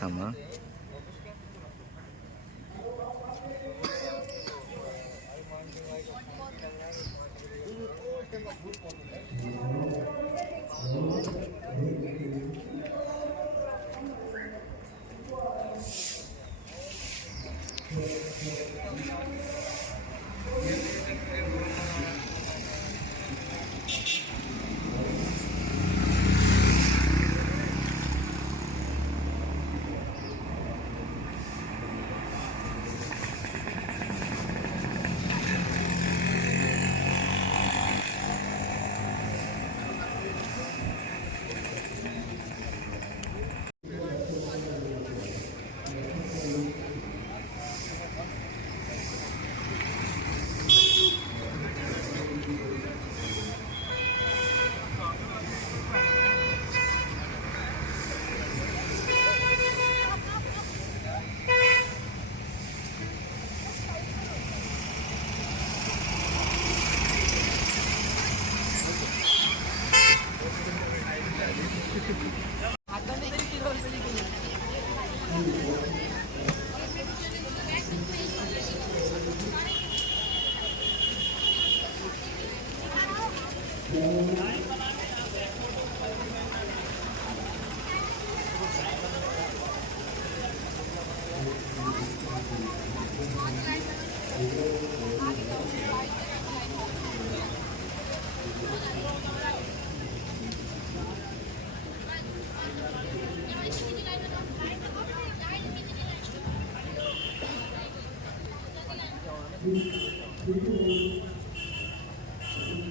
थांबा.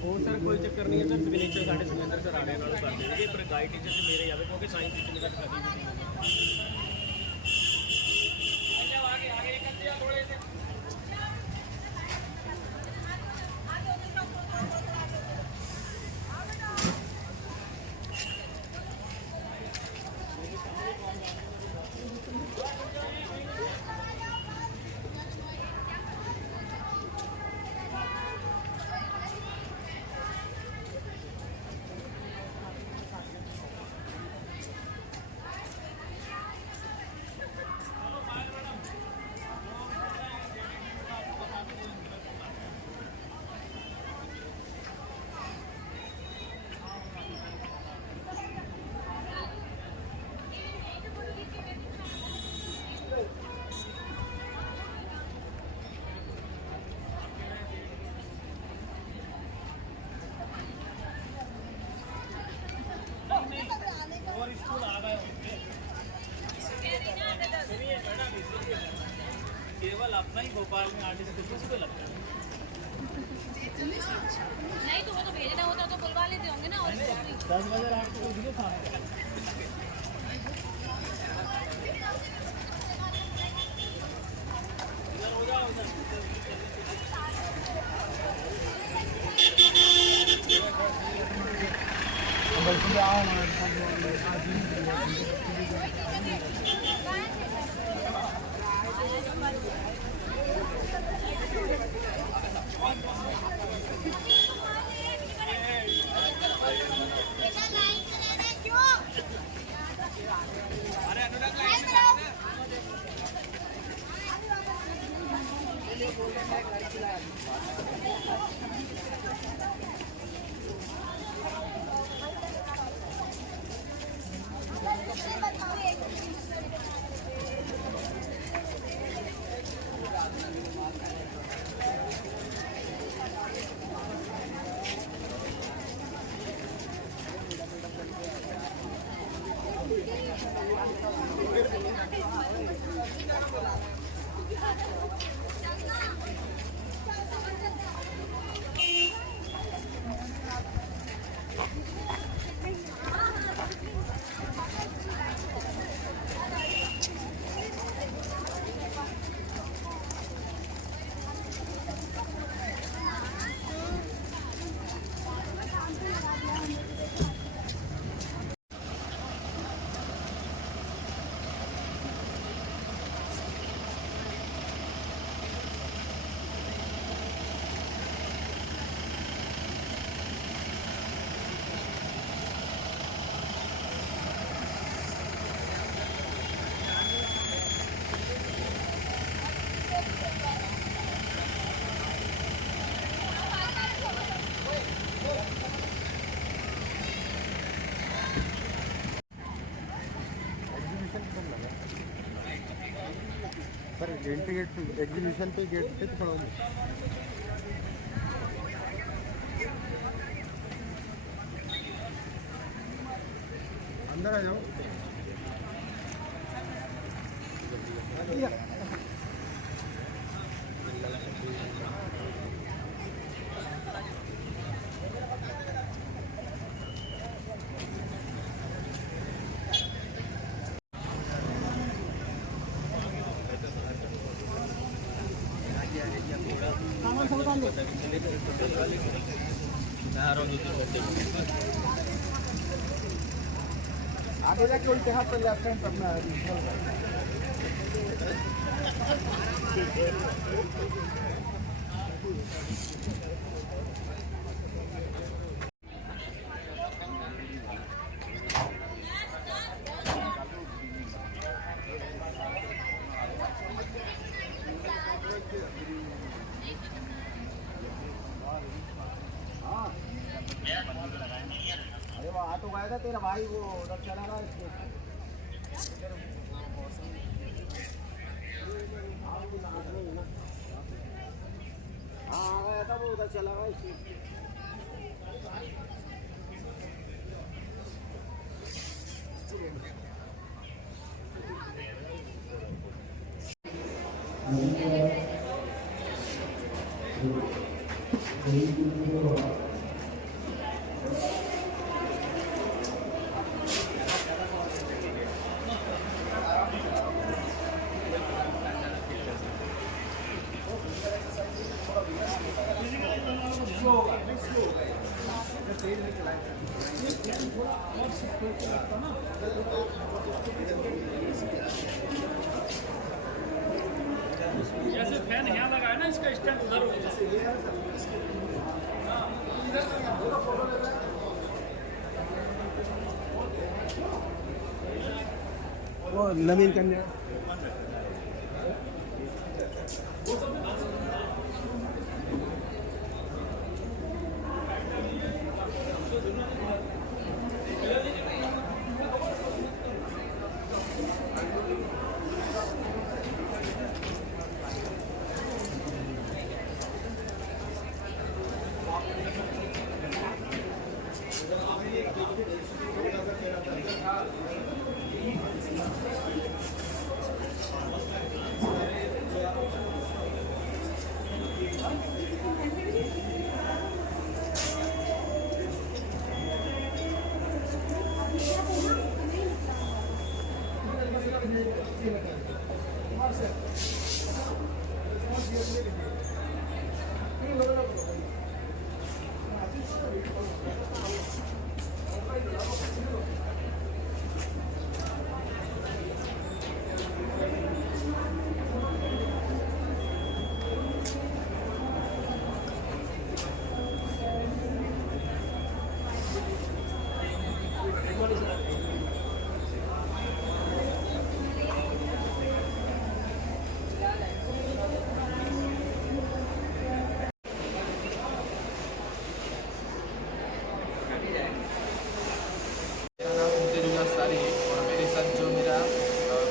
ਉਹ ਸਰ ਕੋਈ ਚੱਕਰ ਨਹੀਂ ਹੈ ਸਰ ਸਿਗਨੇਚਰ ਸਾਡੇ ਸੁਖਿੰਦਰ ਸਰ ਆੜੇ ਨਾਲ ਕਰ ਦੇਣਗੇ ਪਰ ਗਾਈਡ ਟੀਚਰ ਤੇ ਮੇਰੇ ਆਵੇ ਕਿਉਂਕਿ ਸਾਇੰਸ ਟੀਚਰ ਨੇ ਸਾਡੀ आगे आगे निकलते हैं थोड़े से केवल अपना ही भोपाल में आर्टिस्ट किसी को लगता है नहीं तो वो तो भेजना होता तो बुलवा लेते होंगे ना और 10 बजे रात को दिखे सामने इधर हो जाओ सर एंट्री गेट एग्जीबिशन पे गेट पे तो खड़ा हूँ। अंदर आ जाओ। आगे जाके उल्टे हाथ पर लेफ्ट हैंड पकड़ना है। अरे वो ऑटो गया था तेरा भाई, वो उधर चला रहा है। हाँ आ गया था वो, उधर चला गया। जैसे फैन यहाँ लगा है ना, इसका स्टैंड उधर हो गया। वो नवीन कन्या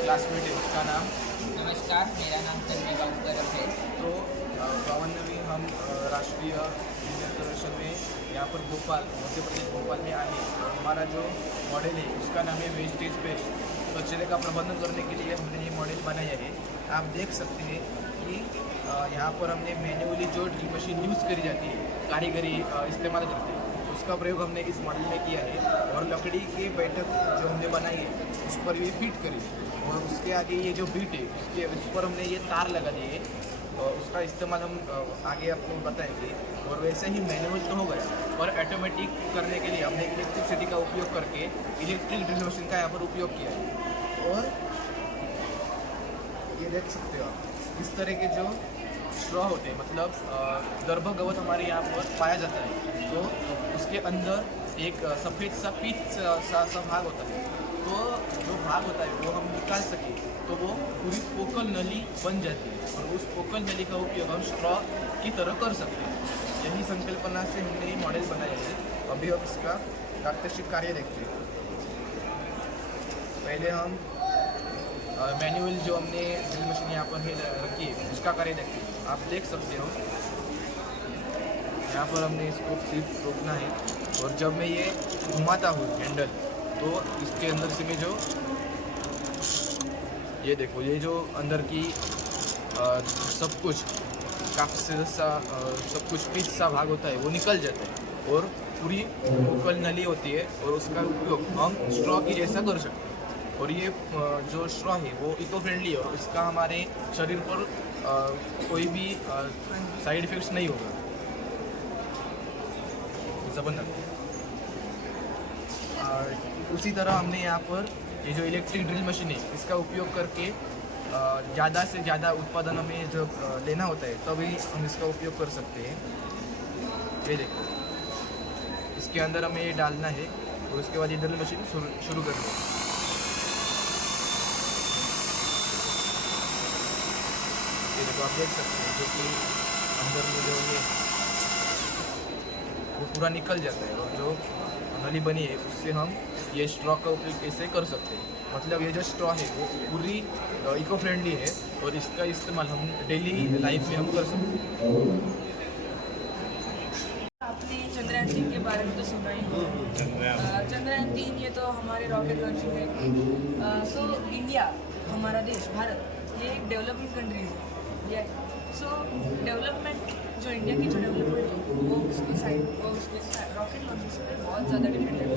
क्लासमेट है, उसका नाम। नमस्कार, मेरा नाम तन्वी बाबूगरम है। तो 52वीं हम राष्ट्रीय जूनियर प्रदर्शन में यहाँ पर भोपाल, मध्य प्रदेश भोपाल में आए और हमारा जो मॉडल है उसका नाम है वेस्टेज पेस्ट। तो कचरे का प्रबंधन करने के लिए हमने ये मॉडल बनाया है। आप देख सकते हैं कि यहाँ पर हमने मैन्युअली जो ड्रिल मशीन यूज़ करी जाती है, कारीगरी इस्तेमाल करते हैं, उसका प्रयोग हमने इस मॉडल में किया है। और लकड़ी की बैठक जो हमने बनाई है उस पर ये फिट करी और उसके आगे ये जो बीट है उस पर हमने ये तार लगा दिए और उसका इस्तेमाल हम आगे आपको बताएंगे। और वैसे ही मैनुअल तो हो गया और ऑटोमेटिक करने के लिए हमने इलेक्ट्रिसिटी का उपयोग करके इलेक्ट्रिक ड्रिल मशीन का यहाँ पर उपयोग किया है। और ये देख सकते हो आप, इस तरह के जो स्ट्रॉ होते हैं, मतलब गर्भगवत हमारे यहाँ पर पाया जाता है, तो उसके अंदर एक सफ़ेद सा पीच सा भाग होता है। तो जो भाग होता है वो हम निकाल सकें तो वो पूरी पोकल नली बन जाती है और उस पोकल नली का उपयोग हम स्ट्रॉ की तरह कर सकते हैं। यही संकल्पना से हमने ये मॉडल बनाया है। अभी हम इसका प्रात्यक्षिक कार्य देखते हैं। पहले हम मैनुअल जो हमने ड्रिल मशीन यहाँ पर है रखी है उसका कार्य देखते हैं। आप देख सकते हो यहाँ पर हमने इसको सिर्फ रोकना है और जब मैं ये घुमाता हूँ हैंडल तो इसके अंदर से मैं जो ये देखो ये जो अंदर की सब कुछ काफ़ी सा सब कुछ पीस सा भाग होता है वो निकल जाता है और पूरी लोकल नली होती है और उसका उपयोग हम स्ट्रॉ की जैसा कर सकते हैं। और ये जो स्ट्रॉ है वो इको फ्रेंडली है और इसका हमारे शरीर पर कोई भी साइड इफ़ेक्ट्स नहीं होगा। उसी तरह हमने यहाँ पर ये जो इलेक्ट्रिक ड्रिल मशीन है इसका उपयोग करके ज़्यादा से ज़्यादा उत्पादन हमें जब लेना होता है तभी हम इसका उपयोग कर सकते हैं। ये देखो इसके अंदर हमें ये डालना है और उसके बाद ये ड्रिल मशीन शुरू करनी है। ये देखो आप देख सकते हैं जो कि अंदर में जो ये वो पूरा निकल जाता है और जो नली बनी है उससे हम ये स्ट्रॉ का उपयोग कैसे कर सकते हैं। मतलब ये जो स्ट्रॉ है वो पूरी इको फ्रेंडली है और इसका इस्तेमाल हम डेली लाइफ में हम कर सकते हैं। आपने चंद्रयान 3 के बारे में तो सुना ही होगा। चंद्रयान 3 ये तो हमारे रॉकेट लॉन्चिंग है। सो इंडिया हमारा देश भारत ये एक डेवलपिंग कंट्रीज है। सो डेवलपमेंट जो इंडिया की जो डेवलपमेंट है वो उसके रॉकेट लॉन्चिंग पे बहुत ज़्यादा डिपेंडेंट है,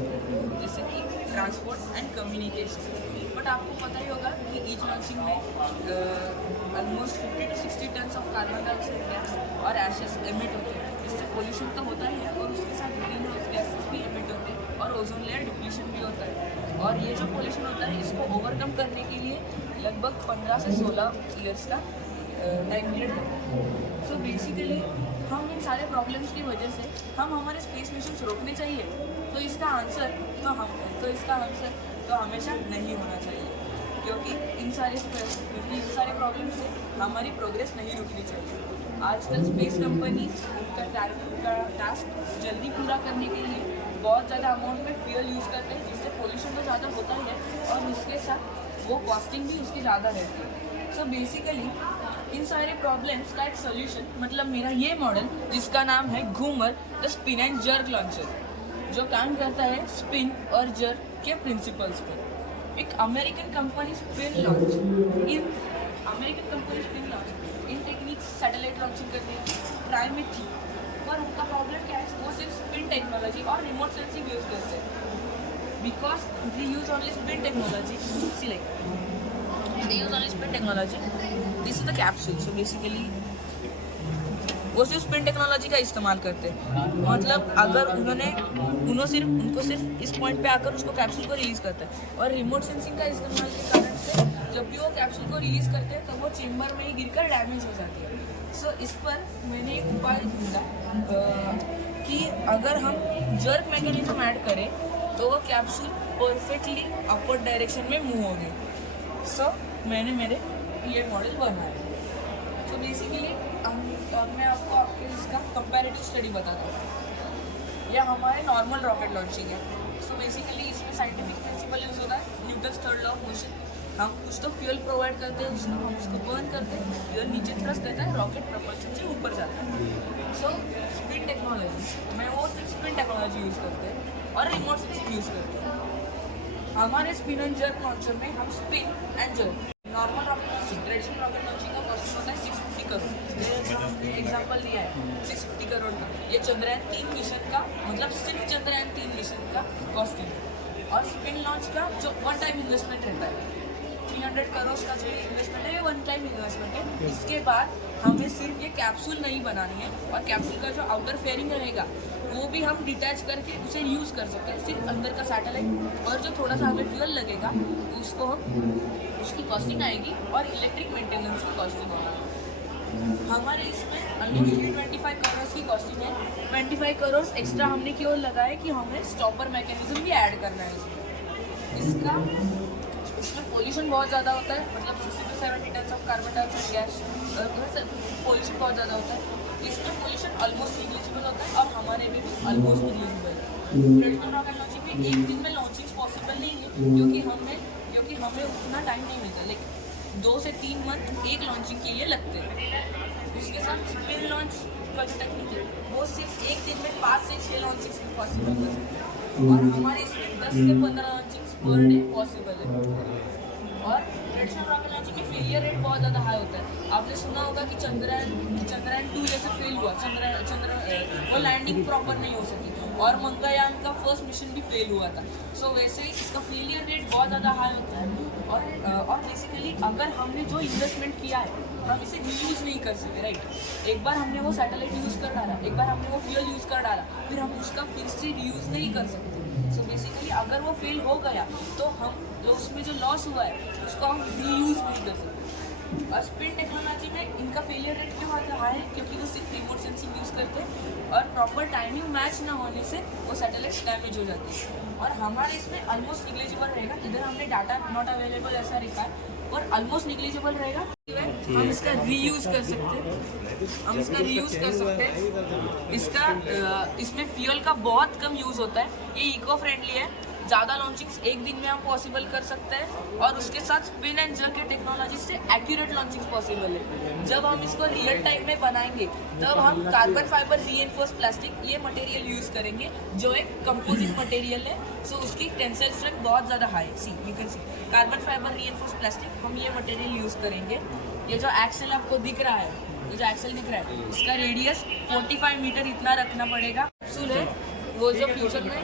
जैसे कि ट्रांसपोर्ट एंड कम्युनिकेशन। बट आपको पता ही होगा कि ईच लॉन्चिंग में almost 50 to 60 ton of carbon dioxide gas और एशेस एमिट होते हैं। इससे पोल्यूशन तो होता ही है और उसके साथ ग्रीन हाउस गैसेस भी एमिट होते हैं और ओजोन लेयर डिप्लीशन भी होता है। और ये जो पोल्यूशन होता है इसको ओवरकम करने के लिए लगभग 15 से 16 ईयर्स का टाइम पीरियड है। सो बेसिकली हम इन सारे प्रॉब्लम्स की वजह से हम हमारे स्पेस मिशन रोकने चाहिए, तो इसका आंसर तो हमेशा नहीं होना चाहिए, क्योंकि इन सारे प्रॉब्लम से हमारी प्रोग्रेस नहीं रुकनी चाहिए। आजकल स्पेस कंपनीज उनका टास्क जल्दी पूरा करने के लिए बहुत ज़्यादा अमाउंट में फ्यूल यूज़ करते हैं, जिससे पोल्यूशन तो ज़्यादा होता ही है और उसके साथ वो कॉस्टिंग भी उसकी ज़्यादा रहती है। सो बेसिकली इन सारे प्रॉब्लम्स का एक सोल्यूशन मतलब मेरा ये मॉडल जिसका नाम है Ghoomar the spin and jerk launcher, जो काम करता है स्पिन और जर्क के प्रिंसिपल्स पर। एक American company spin launch in techniques satellite launching करती है, ट्राई में थी, पर उनका प्रॉब्लम क्या है, वो सिर्फ स्पिन टेक्नोलॉजी और रिमोट सेंसिंग यूज़ करते हैं। Because they use only spin technology, this is the capsule. So basically वो सिर्फ स्पिन टेक्नोलॉजी का इस्तेमाल करते हैं। मतलब अगर उनको सिर्फ इस पॉइंट पे आकर उसको कैप्सूल को रिलीज़ करते हैं और रिमोट सेंसिंग का इस्तेमाल के कारण से जब भी वो कैप्सूल को रिलीज़ करते हैं तो वो चेम्बर में ही गिरकर डैमेज हो जाती है। सो इस पर मैंने एक उपाय ढूंढा कि अगर हम जर्क मैकेनिज्म ऐड करें तो वो कैप्सूल परफेक्टली अपवर्ड डायरेक्शन में मूव होगी। सो मैंने मेरे ये मॉडल बनाया। सो बेसिकली मैं आपको इसका कंपैरेटिव स्टडी बताता हूँ। यह हमारे नॉर्मल रॉकेट लॉन्चिंग है। सो बेसिकली इसमें साइंटिफिक प्रिंसिपल यूज़ होता है, Newton's third law of motion. हम कुछ तो फ्यूल प्रोवाइड करते हैं जिसको हम उसको बर्न करते हैं, फ्यूल नीचे थ्रस्ट देता है, रॉकेट प्रपल्शन से ऊपर जाता है। सो स्पिन टेक्नोलॉजी में वो सिर्फ स्पिन टेक्नोलॉजी यूज़ करते हैं और रिमोट सेंसिंग यूज़ करते हैं। हमारे स्पिन एंड जर्क लॉन्चर में हम spin and jerk normal rocket launching, traditional rocket launching का कॉस्ट होता है 650 करोड़। एग्जाम्पल दिया है 650 करोड़ का। ये चंद्रयान 3 मिशन का मतलब सिर्फ चंद्रयान 3 मिशन का कॉस्टिंग है। और स्पिन लॉन्च का जो वन टाइम इन्वेस्टमेंट रहता है 300 करोड़ का जो इन्वेस्टमेंट है ये वन टाइम इन्वेस्टमेंट है। इसके बाद हमें सिर्फ ये कैप्सूल नहीं बनानी है और कैप्सूल का जो आउटर फेयरिंग रहेगा वो भी हम डिटैच करके उसे यूज़ कर सकते हैं। सिर्फ अंदर का सैटेलाइट और जो थोड़ा सा हमें फ्यूल लगेगा उसको हम उसकी कॉस्टिंग आएगी और इलेक्ट्रिक मेंटेनेंस की कॉस्टिंग होगा। हमारे इसमें ऑलमोस्ट 325 करोड़ की कॉस्टिंग है। 25 करोड़ एक्स्ट्रा हमने क्यों लगाया कि हमें स्टॉपर मैकेनिज्म भी ऐड करना है इसमें पोल्यूशन बहुत ज़्यादा होता है, मतलब 60 to 70 ton of carbon dioxide gas pollution बहुत ज़्यादा होता है। इसमें पोल्यूशन ऑलमोस्ट निग्लिजिबल होता है और हमारे में भी ऑलमोस्ट निग्लिजिबल है। ट्रेडिशनल रॉकेट लॉन्चिंग में एक दिन में लॉन्चिंग पॉसिबल नहीं है क्योंकि हमें उतना टाइम नहीं मिलता, लेकिन 2 से 3 मंथ एक लॉन्चिंग के लिए लगते हैं। उसके साथ स्पिन लॉन्च का जो टेक्निक है वो सिर्फ एक दिन में 5 से 6 लॉन्चिंग्स पॉसिबल कर सकते हैं, और हमारे इसमें 10 से 15 लॉन्चिंग्स पर डे पॉसिबल है। और ट्रेडिशनल रॉकेट लॉन्चिंग में फेलियर रेट बहुत ज़्यादा हाई होता है। आपने सुना होगा कि चंद्रयान 2 जैसे फेल हुआ, वो लैंडिंग प्रॉपर नहीं हो सकी, और मंगलयान का फर्स्ट मिशन भी फेल हुआ था। सो वैसे ही इसका फेलियर रेट बहुत ज़्यादा हाई होता है। और बेसिकली अगर हमने जो इन्वेस्टमेंट किया है हम इसे रीयूज़ नहीं कर सकते, राइट। एक बार हमने वो सैटेलाइट यूज़ कर डाला, एक बार हमने वो फ्यूल यूज़ कर डाला, फिर हम उसका फिर से रीयूज़ नहीं कर सकते। सो बेसिकली अगर वो फेल हो गया तो हम जो उसमें जो लॉस हुआ है उसको हम रीयूज़ नहीं कर सकते। और स्पिन टेक्नोलॉजी में इनका फेलियर रेट क्यों आता है, क्योंकि वो सिर्फ रिमोट सेंसिंग यूज़ करते हैं और प्रॉपर टाइमिंग मैच ना होने से वो सैटेलाइट डैमेज हो जाती है। और हमारे इसमें ऑलमोस्ट निग्लिजिबल रहेगा, इधर हमने डाटा नॉट अवेलेबल ऐसा लिखा है, और ऑलमोस्ट निग्लिजिबल रहेगा। हम इसका रीयूज़ कर सकते हैं, इसमें फ्यूल का बहुत कम यूज़ होता है, ये इको फ्रेंडली है। ज़्यादा लॉन्चिंग्स एक दिन में हम पॉसिबल कर सकते हैं, और उसके साथ स्पिन एंड जर्क के टेक्नोलॉजी से एक्यूरेट लॉन्चिंग्स पॉसिबल है। जब हम इसको रियल टाइम में बनाएंगे तब हम कार्बन फाइबर रीइंफोर्स्ड प्लास्टिक ये मटेरियल यूज़ करेंगे, जो एक कंपोजिट मटेरियल है। सो उसकी टेंसाइल स्ट्रेंथ बहुत ज़्यादा हाई है। See you can see carbon fibre reinforced plastic, हम ये मटेरियल यूज़ करेंगे। ये जो एक्सेल आपको दिख रहा है, इसका रेडियस 45 मीटर इतना रखना पड़ेगा। कैप्सूल है वो जो फ्यूचर में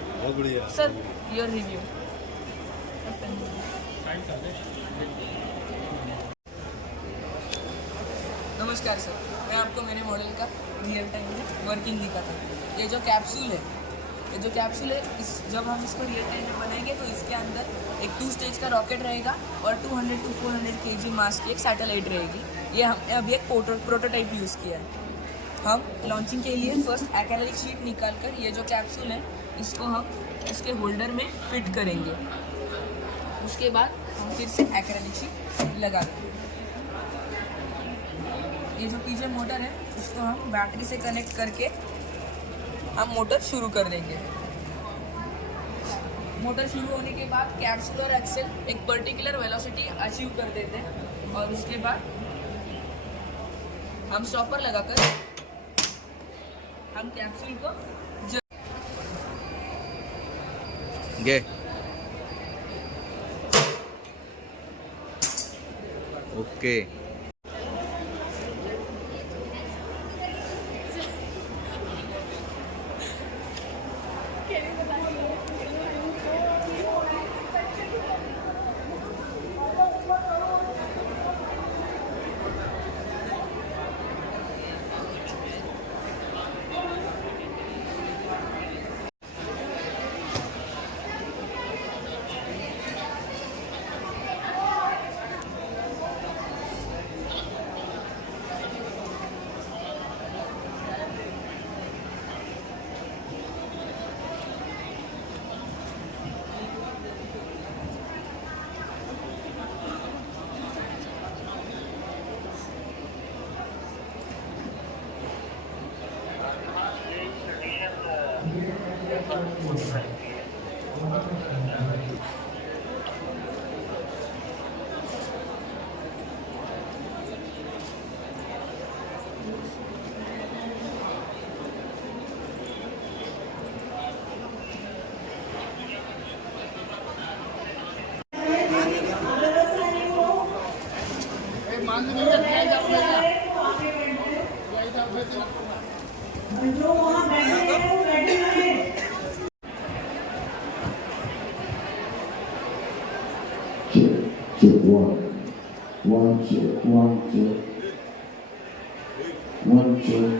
सर योर रिव्यू। नमस्कार सर, मैं आपको मेरे मॉडल का रियल टाइम में वर्किंग दिखाता हूँ। ये जो कैप्सूल है जब हम इसको रियल टाइम में बनाएंगे तो इसके अंदर एक 2 स्टेज का रॉकेट रहेगा और 200 to 400 kg मास की एक सैटेलाइट रहेगी। ये हमने अभी एक प्रोटोटाइप यूज़ किया है। हम लॉन्चिंग के लिए फर्स्ट एक्रेलिक शीट निकाल कर ये जो कैप्सूल है इसको हम इसके होल्डर में फिट करेंगे। उसके बाद हम फिर से एक्रेलिक शीट लगा देंगे। ये जो पीछे मोटर है इसको हम बैटरी से कनेक्ट करके हम मोटर शुरू कर देंगे। मोटर शुरू होने के बाद कैप्सूल और एक्सेल एक पर्टिकुलर वेलोसिटी अचीव कर देते हैं, और उसके बाद हम स्टॉपर लगाकर हम कैप्सूल को okay Check 1 check 1 check 1 check.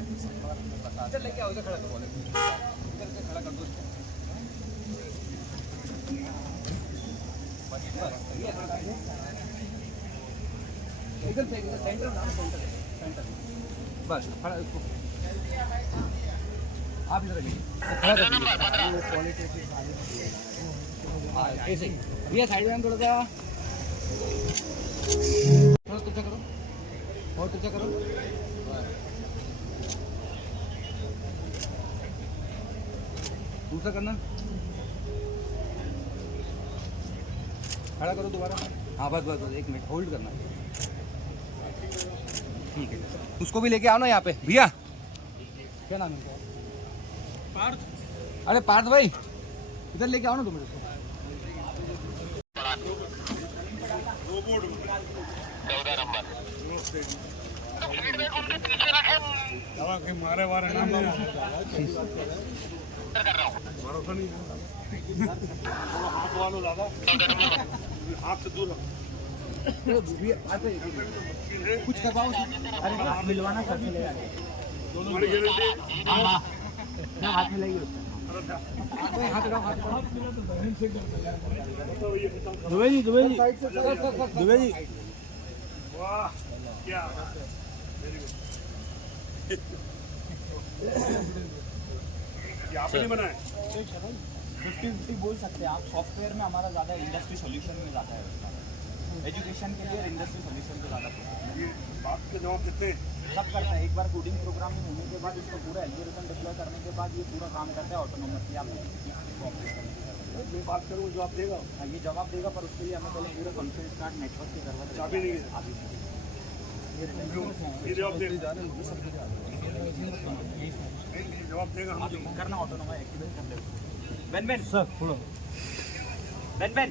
इधर लेके आओ, इधर खड़ा करो, इधर से खड़ा कर दो इसको। इधर से सेंटर ना, सेंटर बस खड़ा इसको आप इधर रखिए, खड़ा कर दीजिए क्वालिटी ऐसे ही भैया साइड में थोड़ा सा तुझा करो और तुझा करो दूसरा करना खड़ा करो दोबारा हाँ बस बस बस 1 मिनट होल्ड करना ठीक है उसको भी लेके आओ ना यहाँ पे भैया क्या नाम है उनका पार्थ अरे पार्थ भाई इधर लेके आओ ना तुम उसको मारे वारे नाम हाथ से दूर कुछ करवाओ अरे आप मिलवाना सर से ले आके हाथ मिलाइए उसका हाथ लगाओ दुबे जी दुबे जी वाह क्या यहाँ पे नहीं बनाए 50-50 बोल सकते हैं आप सॉफ्टवेयर में हमारा ज़्यादा इंडस्ट्री सॉल्यूशन में ज़्यादा है एजुकेशन के लिए इंडस्ट्री सॉल्यूशन पे ज़्यादा बात के जवाब देते हैं सब करता है एक बार कोडिंग प्रोग्रामिंग होने के बाद इसको पूरा एल्गोरिथम डिप्लॉय करने के बाद ये पूरा काम करता है ऑटोनोमसली आप मैं बात करूँ जवाब देगा ये जवाब देगा पर उसके लिए हमें पहले पूरा कॉन्फ्रेंस कार्ड नेटवर्क के करवा चाबी नहीं है ये जवाब देगा जवाब देगा हम करना ऑटोनोमस एक्टिवेट कर देगा बेन सर बोलो बेन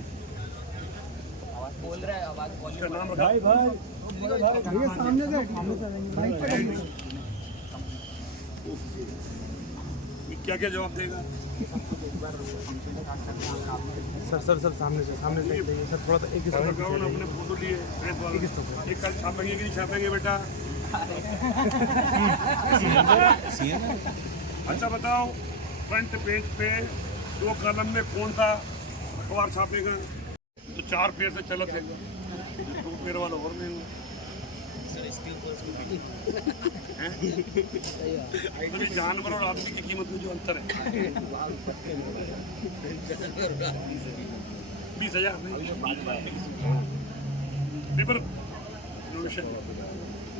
बोल रहा है आवाज उसका नाम भाई ये सामने से क्या क्या जवाब देगा सर सामने से सर थोड़ा सा एक ही अपने फोटो लिए ये कल छापेंगे कि नहीं छापेंगे बेटा अच्छा बताओ फ्रंट पेज पे 2 कॉलम में कौन सा अखबार छापेगा तो 4 पेज से चलो थे 2 पेज वाला और नहीं जानवर और आदमी की कीमत में जो अंतर है 20,000 पेपर इनोवेशन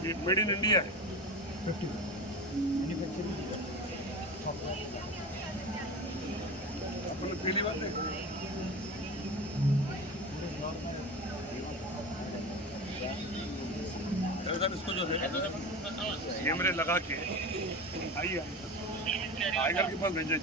ये मेड इन इंडिया है अपने पहली बात है इसको जो है कैमरे लगा के आइए टाइगर के पास भेजा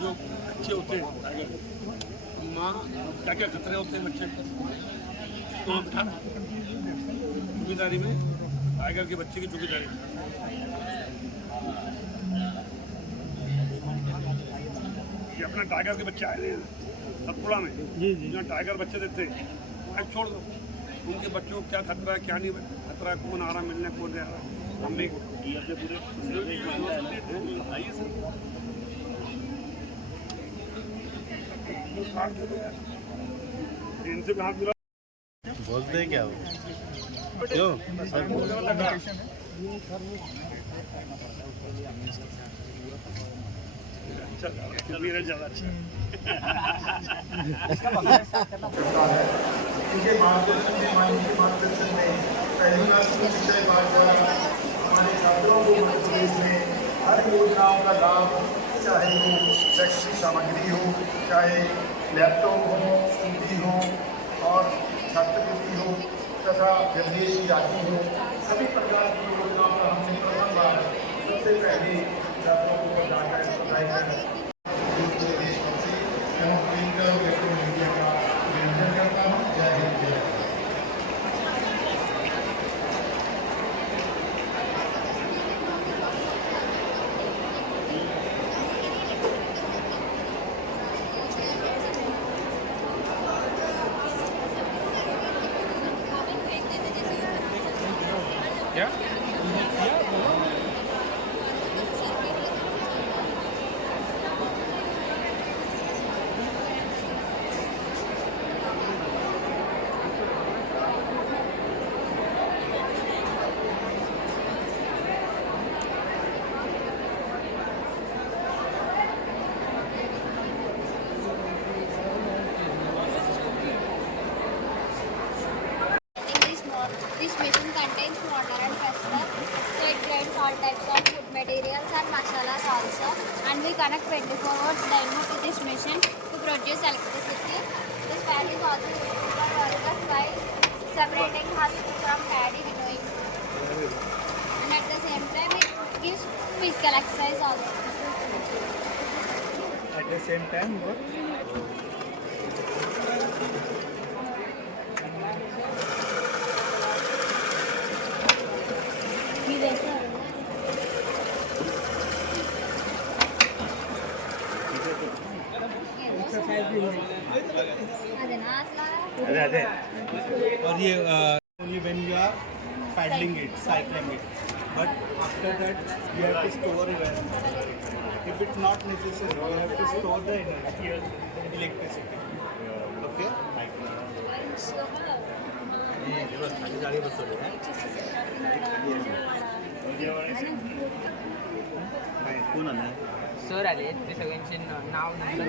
जो अच्छे होते हैं टाइगर माँ क्या क्या खतरे होते हैं बच्चे तो बिठाना चौकीदारी में टाइगर के बच्चे की चौकीदारी ये अपना टाइगर के बच्चे आए हैं सतपुड़ा में जहाँ टाइगर बच्चे देते हैं छोड़ दो उनके बच्चों को क्या खतरा है क्या नहीं खतरा है कौन आ रहा मिलने कौन नहीं आ रहा हमने इनसे भी हाथ मिला बोलते हैं क्या वो क्यों मेरा ज़्यादा अच्छा इनके मार्गदर्शन में माननीय मार्गदर्शन में पहली बार शिक्षा विभाग द्वारा हमारे छात्रों को मध्य प्रदेश में हर योजनाओं का लाभ चाहे वो शैक्षणिक सामग्री हो चाहे लैपटॉप हो स्कूटी हो और छात्रवृत्ति हो तथा विदेश की राशि हो सभी प्रकार की योजनाओं का हमने प्रथम बार सबसे पहले छात्रों को बताया देशवासी एवं प्रियंका इलेक्ट्रॉनिक मीडिया का अभिनंदन करता हूँ। जय हिंद जय भारत। क्या This machine contains mortar and pestle, so it grinds all types of food materials and masalas also. And we connect 24 volts dynamo to this machine to produce electricity. This fan is also used for workers by separating husk from paddy winnowing. And at the same time, it gives physical exercise also. At the same time, what? अरे और ये only when you are paddling it, cycling it, but after that you have to store it. If it's not necessary, you have to store the energy, electricity. Okay? Sir आले ते सगळ्यांचे नाव नंतर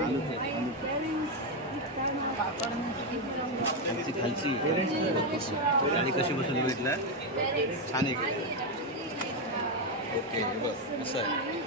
खालची आणि कशी बसून भेटला छान आहे ओके बस असं आहे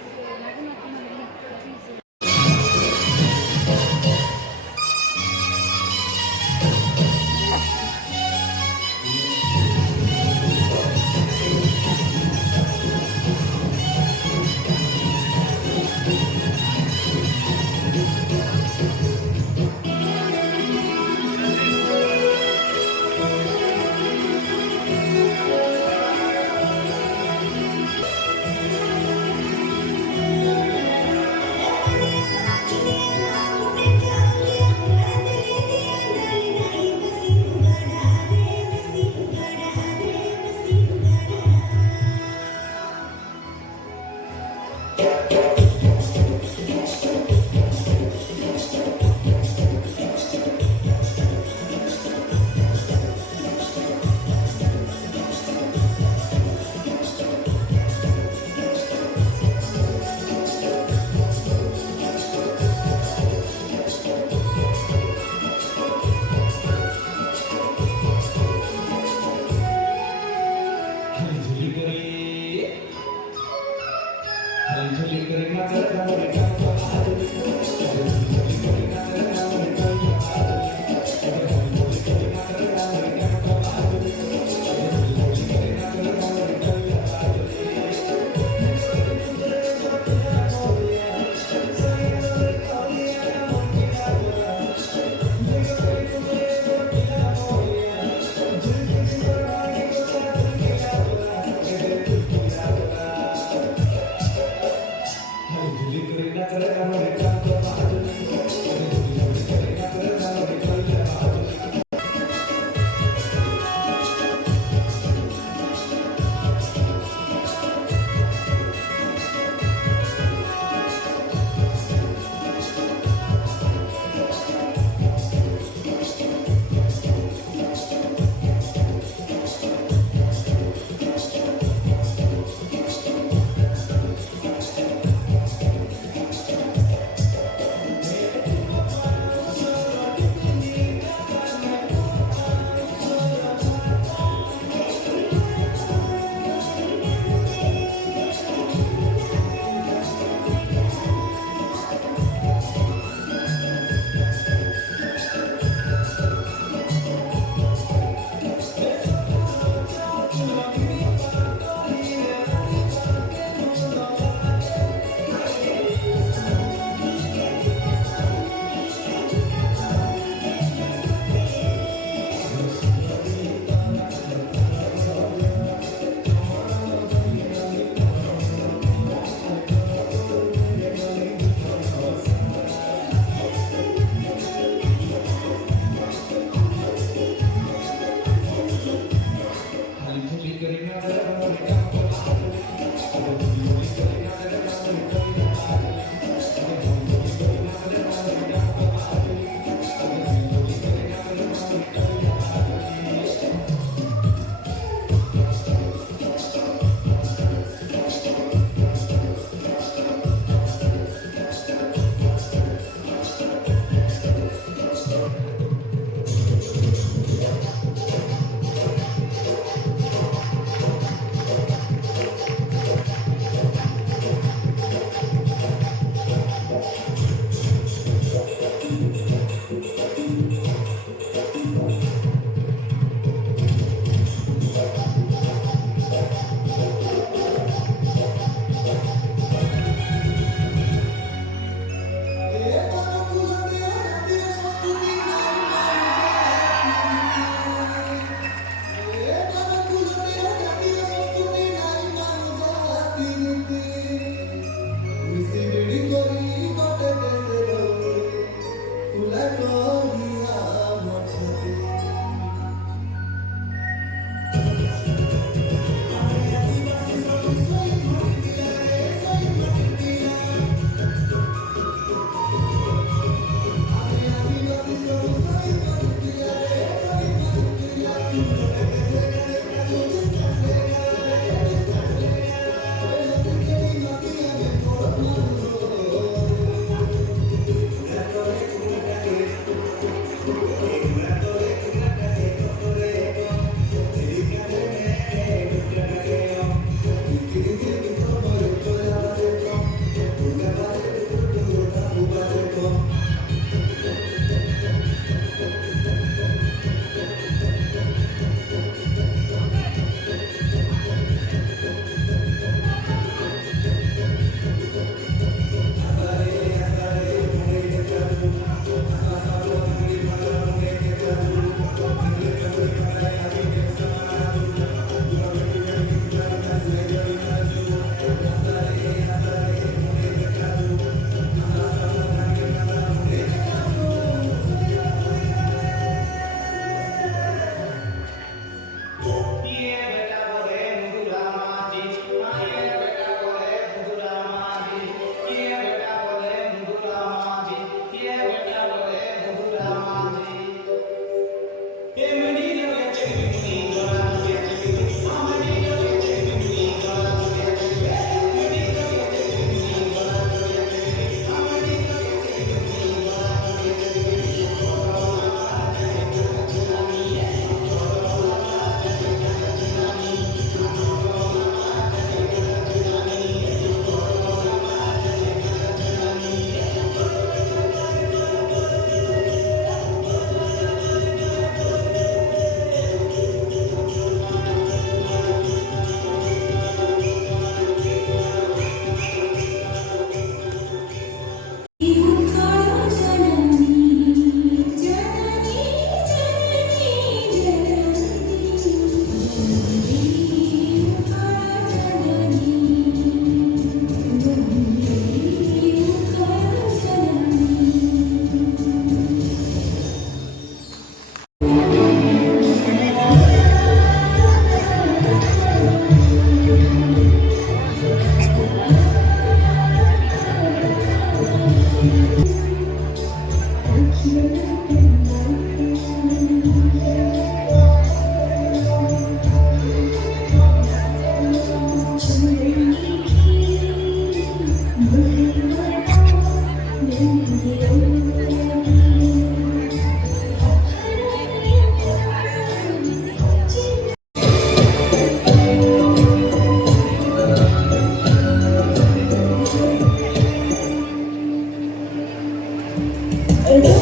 She